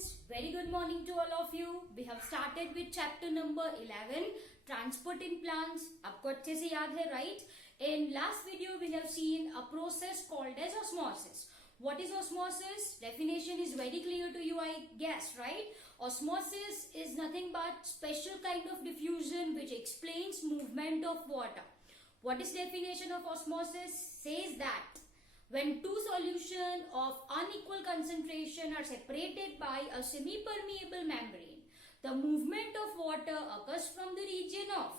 students, very good morning to all of you. We have started with chapter number 11, transport in plants. आपको अच्छे से याद है, right? In last video we have seen a process called as osmosis. What is osmosis? Definition is very clear to you, I guess, right? Osmosis is nothing but special kind of diffusion which explains movement of water. What is definition of osmosis? Says that when two solutions of unequal concentration are separated by a semi-permeable membrane, the movement of water occurs from the region of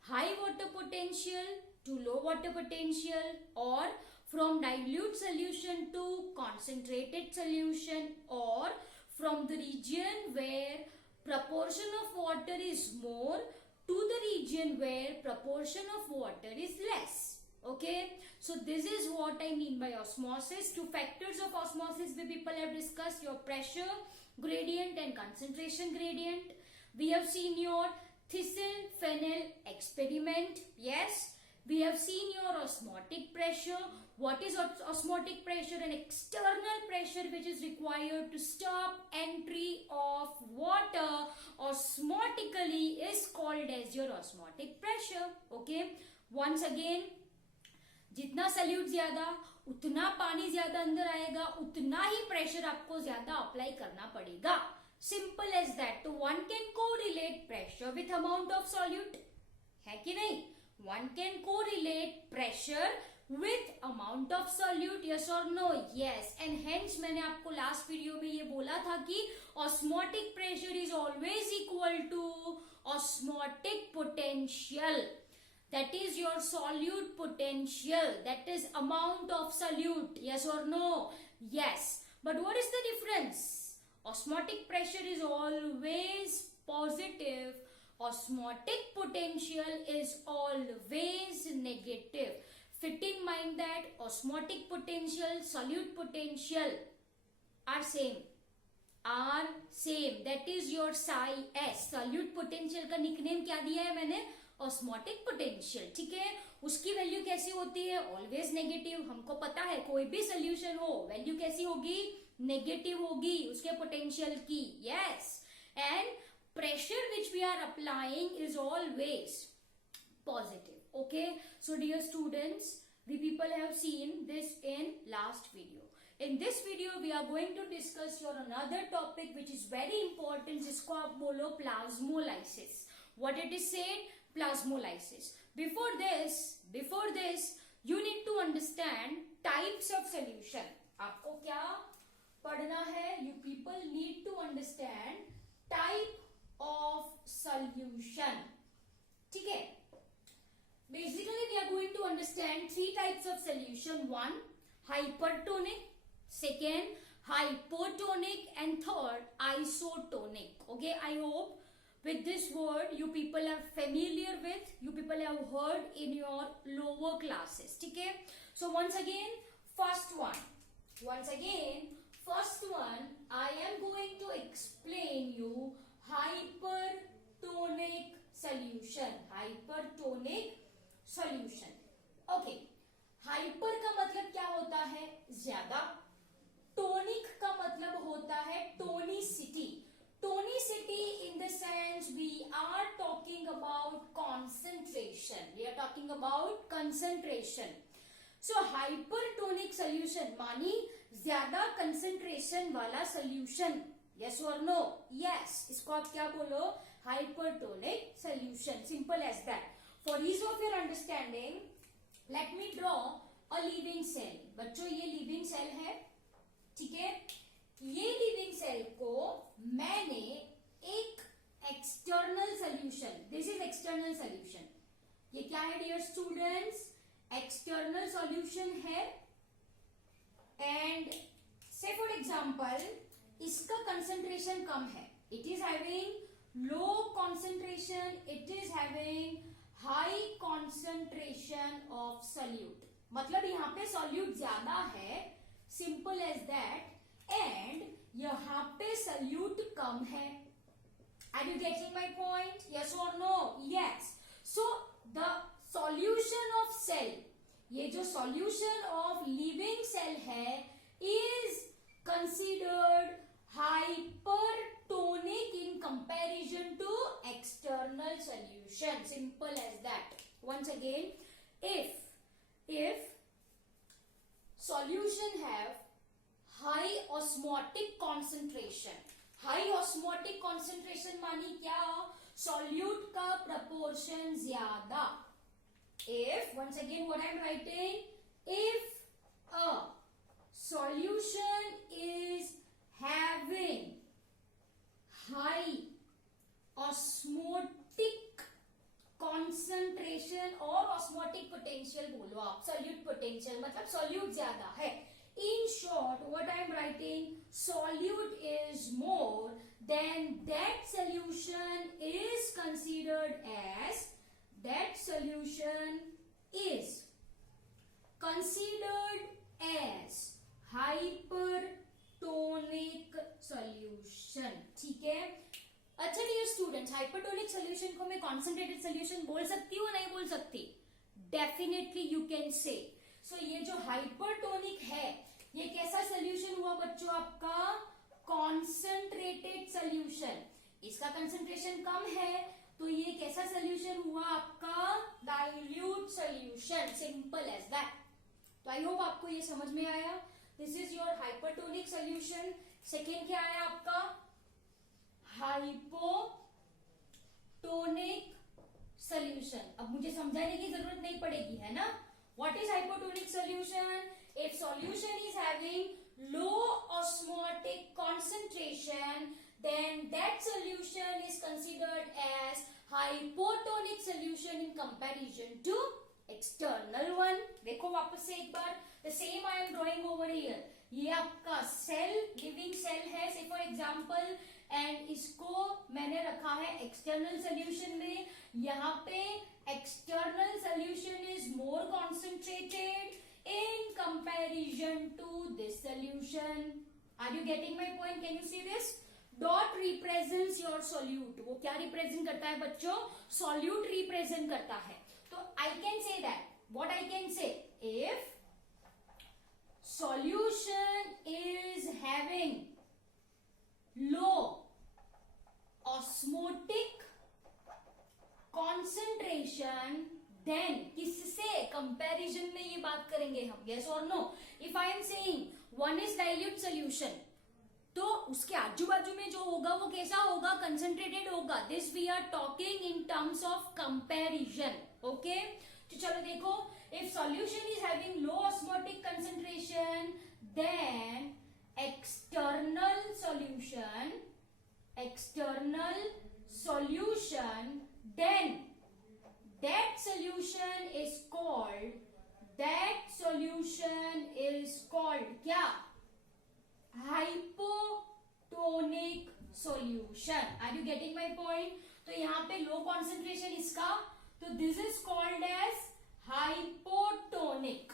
high water potential to low water potential, or from dilute solution to concentrated solution, or from the region where proportion of water is more to the region where proportion of water is less. Okay, so this is what I mean by osmosis. Two factors of osmosis we people have discussed: your pressure gradient and concentration gradient. We have seen your Thyssen-Fenel experiment. Yes, we have seen your osmotic pressure. What is osmotic pressure? An external pressure which is required to stop entry of water osmotically is called as your osmotic pressure. Okay, once again, जितना salute ज्यादा उतना पानी ज्यादा अंदर आएगा, उतना ही pressure आपको ज्यादा अप्लाई करना पड़ेगा. Simple as that. तो one can correlate pressure with amount of solute, है कि नहीं? One can correlate pressure with amount of solute, yes और नो? यस. एंड हेंस मैंने आपको लास्ट वीडियो में ये बोला था कि osmotic pressure is always equal to osmotic potential. That is your solute potential. That is amount of solute. Yes or no? Yes. But what is the difference? Osmotic pressure is always positive. Osmotic potential is always negative. Fit in mind that osmotic potential, solute potential are same. Are same. That is your psi s. Solute potential का nickname क्या दिया है मैंने? Osmotic potential. ठीक है, उसकी value कैसी होती है? Always negative. हमको पता है कोई भी सोल्यूशन हो वैल्यू कैसी होगी? नेगेटिव होगी उसके पोटेंशियल की. Yes. And pressure which we are applying is always positive. Okay, so dear students, we people have seen this in last video. In this video we are going to discuss your another topic which is very important, जिसको आप बोलो plasmolysis. What it is said? Plasmolysis. Before this you need to understand types of solution. आपको क्या पढ़ना है? You people need to understand type of solution. ठीक है? Basically we are going to understand three types of solution. One, hypertonic. Second, hypotonic. And third, isotonic. Okay, I hope with this word you people are familiar with, you people have heard in your lower classes. Okay, so once again first one I am going to explain you hypertonic solution. Okay, hyper का मतलब क्या होता है? ज्यादा. Tonic का मतलब होता है tonicity. Tonicity in the sense we are talking about concentration. We are talking about concentration. So hypertonic solution मानी ज्यादा concentration वाला solution. Yes or no? Yes. इसको आप क्या बोलो? Hypertonic solution. Simple as that. For ease of your understanding, let me draw a living cell. बच्चों ये living cell है, ठीक है? ये लिविंग सेल को मैंने एक external solution, this is external solution. ये क्या है डियर स्टूडेंट्स? एक्सटर्नल सोल्यूशन है. एंड से फॉर एग्जांपल इसका कंसंट्रेशन कम है. It is having low concentration, it is having high concentration of solute. मतलब यहाँ पे सोल्यूट ज्यादा है. Simple as that. एंड यहाँ पे सल्यूट कम है. Are you getting my point? Yes और no? Yes. So the solution of cell, ये जो सॉल्यूशन ऑफ लिविंग सेल है, is considered hyper solution. Simple as that. Once again, if solution have high osmotic concentration, high osmotic concentration मानी क्या, solute का proportion ज्यादा. If once again what I am writing, if a solution is having high osmotic concentration और osmotic potential बोलो आप, solute potential मतलब solute ज्यादा है. In short, what I am writing, solute is more, then that solution is considered as hypertonic solution. ठीक है. अच्छा dear students, hypertonic solution को मैं कॉन्सेंट्रेटेड सोल्यूशन बोल सकती हूँ, नहीं बोल सकती? Definitely you can say. सो ये जो हाइपरटोनिक है, ये कैसा सोल्यूशन हुआ बच्चों आपका? Concentrated solution. इसका कंसेंट्रेशन कम है तो ये कैसा सोल्यूशन हुआ आपका? Dilute solution. Simple as that. तो आई होप आपको ये समझ में आया. This is your hypertonic solution. Second क्या है आपका? Hypotonic solution. अब मुझे समझाने की जरूरत नहीं पड़ेगी, है ना? What is hypotonic solution? If solution is having low osmotic concentration, then that solution is considered as hypotonic solution in comparison to external one. देखो वापस से एक बार, the same I am drawing over here. ये आपका cell, living cell है say for example, एंड इसको मैंने रखा है एक्सटर्नल सोल्यूशन में. यहाँ पे external solution is more concentrated in comparison to this solution. Are you getting my point? Can you see this? Dot represents your solute. वो क्या रिप्रेजेंट करता है बच्चों? सोल्यूट रिप्रेजेंट करता है. तो I can say that, what I can say, if solution is having low osmotic concentration, then किससे comparison में ये बात करेंगे हम? yes or no? if I am saying one is dilute solution, तो उसके आजू बाजू में जो होगा वो कैसा होगा? कंसेंट्रेटेड होगा. This we are talking in terms of comparison. Okay, तो चलो देखो, if solution is having low osmotic concentration, then external solution, then that solution is called क्या? Hypotonic solution. Are you getting my point? तो यहाँ पे low concentration इसका, तो this is called as hypotonic.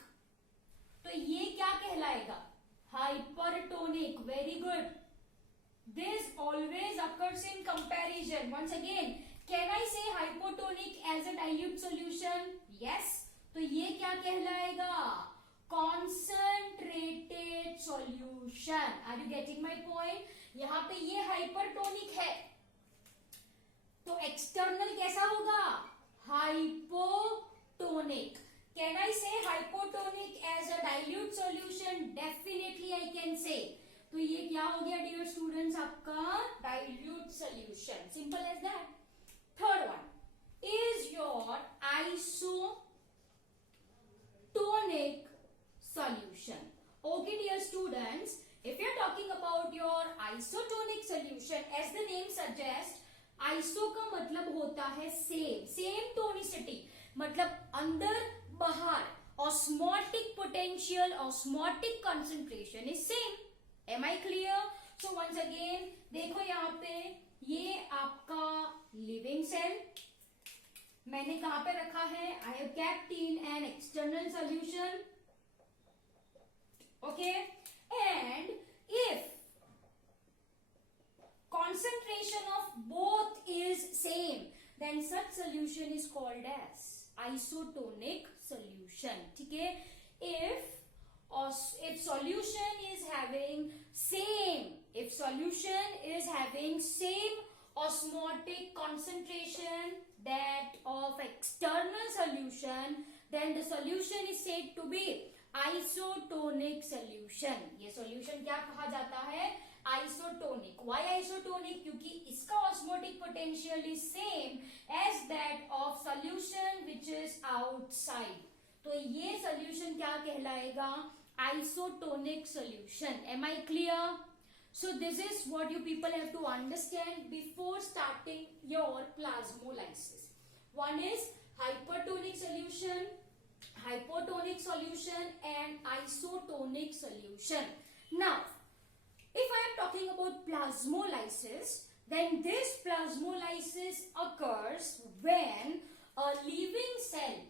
तो ये क्या कहलाएगा? Hypertonic. Very good. This always occurs in comparison. Once again, can I say hypotonic as a dilute solution? Yes. तो ये क्या कहलाएगा? Concentrated solution. Are you getting my point? यहाँ पे ये हाइपरटोनिक है तो एक्सटर्नल कैसा होगा? Hypotonic. Can I say hypotonic as a dilute solution? Definitely I can say. तो ये क्या हो गया dear students आपका? Dilute solution. Simple as that. Third one is your isotonic solution. Okay dear students, if you are talking about your isotonic solution, as the name suggests, iso का मतलब होता है same tonicity, मतलब अंदर बाहर. osmotic potential, osmotic concentration is same. Am I clear? So once again देखो यहाँ पे ये आपका लिविंग सेल मैंने कहां पे रखा है? I have kept in an external solution. Okay, and if concentration of both is same, then such solution is called as isotonic solution. ठीक है? If solution is having same osmotic concentration that of external solution, then the solution is said to be isotonic solution. ये solution क्या कहा जाता है? Isotonic. Why isotonic? क्योंकि इसका osmotic potential is same as that of solution which is outside. तो ये solution क्या कहलाएगा? Isotonic solution. Am I clear? So this is what you people have to understand before starting your plasmolysis. One is hypertonic solution, hypotonic solution and isotonic solution. Now, if I am talking about plasmolysis, then this plasmolysis occurs when a living cell,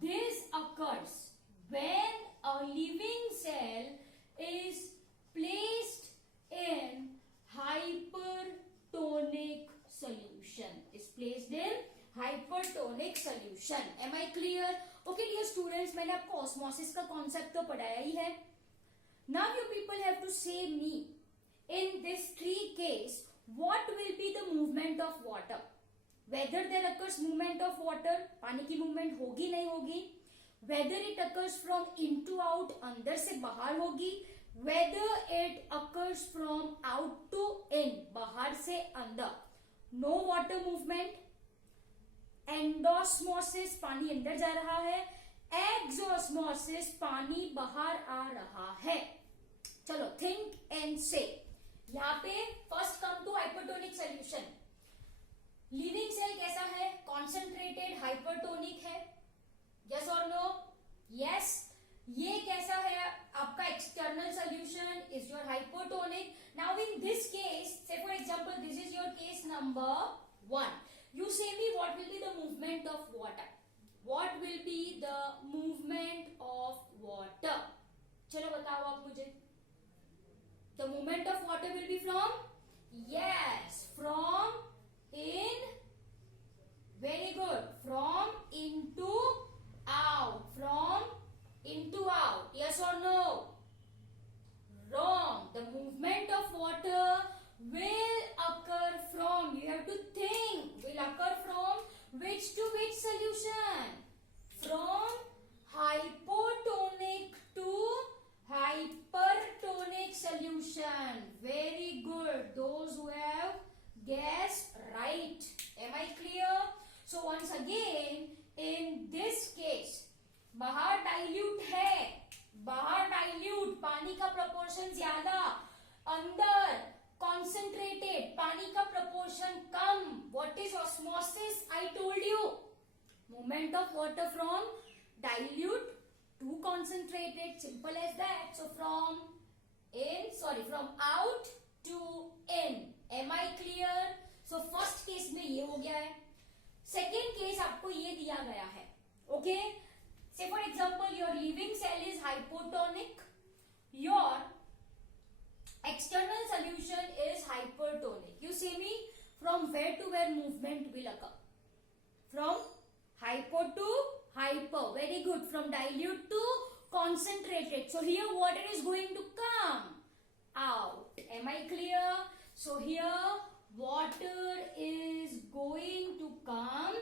this occurs when a living cell is placed in hypertonic solution, is placed in hypertonic solution. Am I clear? Okay dear students, मैंने आपको osmosis का concept तो पढ़ाया ही है. Now you people have to say me, in this three case, what will be the movement of water? Whether there occurs movement of water, पानी की movement होगी नहीं होगी, whether it occurs from in to out, अंदर से बाहर होगी, whether it occurs from out to in, बाहर से अंदर, no water movement, endosmosis पानी अंदर जा रहा है, exosmosis पानी बाहर आ रहा है. चलो think and say. यहाँ पे first come to hypertonic solution. Living cell कैसा है? कॉन्सेंट्रेटेड हाइपरटोनिक है. यस और नो? यस. ये कैसा है? आपका external solution is your hypotonic. Now in this case, say for example this is your case number 1. You say me what will be the movement of water. What will be the movement of water? चलो बताओ आप मुझे. The movement of water will be from, yes, from in, very good, from into out, from into out. Yes or no? Wrong. The movement of water will occur from, you have to think, will occur from which to which solution? From hypotonic to hypertonic solution. Very good. Those who have guessed right. Am I clear? So once again, in this case, बाहर dilute है, बाहर dilute, पानी का proportion ज्यादा, अंदर concentrated, पानी का proportion come. What is osmosis? I told you. Movement of water from dilute to concentrated. Simple as that. So from out to in. Am I clear? So first case में ये हो गया है. Second case आपको ये दिया गया है. Okay? Say for example, your living cell is hypotonic. Your external solution is hypertonic. You see me? From where to where movement will occur? From hypo to hyper. Very good. From dilute to concentrated. So here water is going to come out. Am I clear? So here water is going to come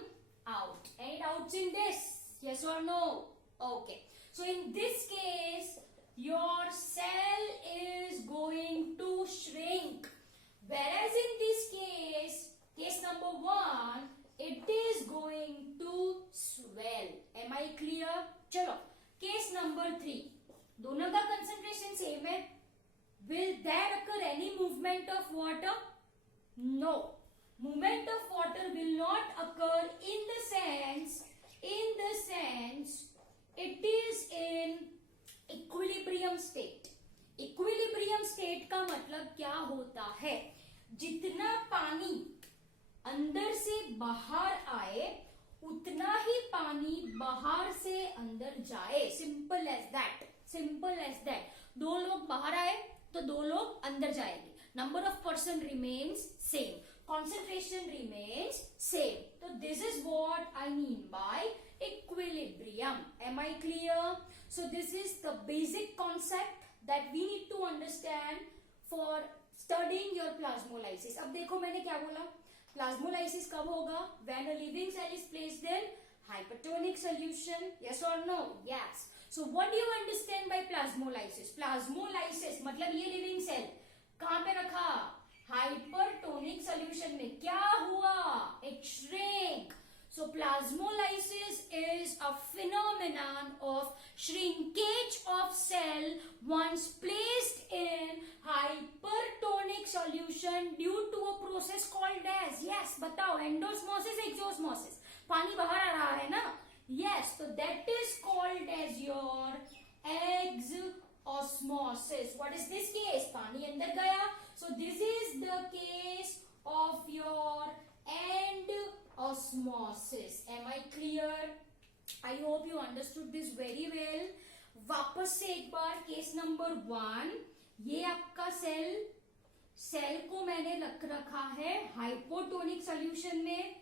out. And it outs in this. Yes or no? Okay. So in this case, your cell is going to shrink. Whereas in this case, case number 1, it is going to swell. Am I clear? चलो. Case number 3. दोनों का concentration same है. Will there occur any movement of water? No. Movement of water will not occur in the sense it is in equilibrium state. Equilibrium state का मतलब क्या होता है? जितना पानी अंदर से बाहर आए, उतना ही पानी बाहर से अंदर जाए. Simple as that. Simple as that. दो लोग बाहर आए तो दो लोग अंदर जाएंगे. Number of person remains same. Concentration remains same. So this is what I mean by equilibrium. Am I clear? So this is the basic concept that we need to understand for studying your plasmolysis. अब देखो मैंने क्या बोला, plasmolysis कब होगा? When a living cell is placed in hypertonic solution. Yes or no? Yes. So what do you understand by plasmolysis? Plasmolysis मतलब ये living cell कहाँ पे रखा? Hypertonic solution में. क्या हुआ? It shrank. So plasmolysis is a phenomenon of shrinkage of cell once placed in hypertonic solution due to a process called as, yes बताओ, endosmosis, exosmosis. पानी बाहर आ रहा है ना? Yes, so that is called as your exosmosis. What is this case? पानी अंदर गया. So this is the case of your endosmosis. Am I clear? I hope you understood this very well. वापस से एक बार केस नंबर 1, ये आपका cell को मैंने रखा है हाइपोटोनिक सॉल्यूशन में.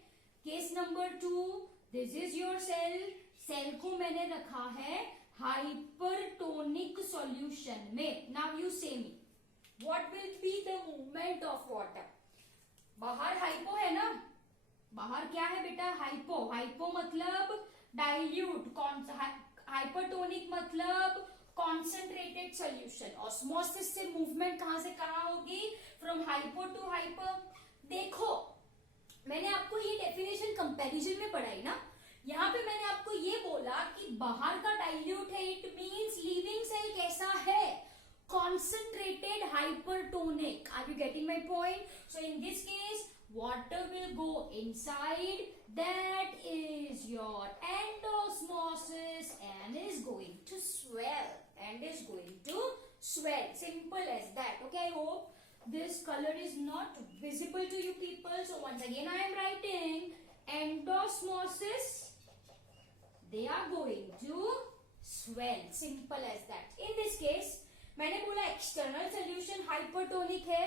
Case number 2, this is your cell को मैंने रखा है हाइपरटोनिक सॉल्यूशन में. Now you say me, what will be the movement of water? बाहर हाइपो है ना, बाहर क्या है बेटा? हाइपो मतलब डाइल्यूट, हाइपरटोनिक मतलब कॉन्सेंट्रेटेड सॉल्यूशन. ऑस्मोसिस से मूवमेंट कहां से कहां होगी? From hypo to hyper. देखो मैंने आपको ये डेफिनेशन कंपैरिजन में पढ़ाई ना, यहाँ पे मैंने आपको ये बोला कि बाहर का डाइल्यूट है, इट मींस लिविंग सेल कैसा है? concentrated hypertonic. Are you getting my point? So in this case water will go inside, that is your endosmosis, and is going to swell, simple as that. Okay, I hope this color is not visible to you people. So once again I am writing endosmosis, they are going to swell, simple as that. In this case मैंने बोला external solution hypertonic है,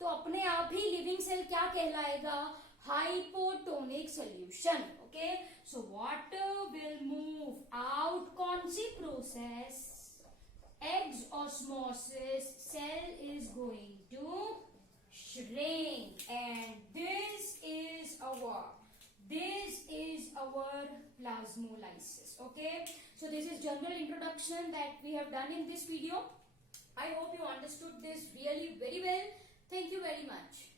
तो अपने आप ही living cell क्या कहलाएगा? Hypotonic solution. Okay, so water will move out. कौन सी process? Exosmosis. Cell is going to shrink, and this is our plasmolysis. Okay, so this is general introduction that we have done in this video. I hope you understood this really very well. Thank you very much.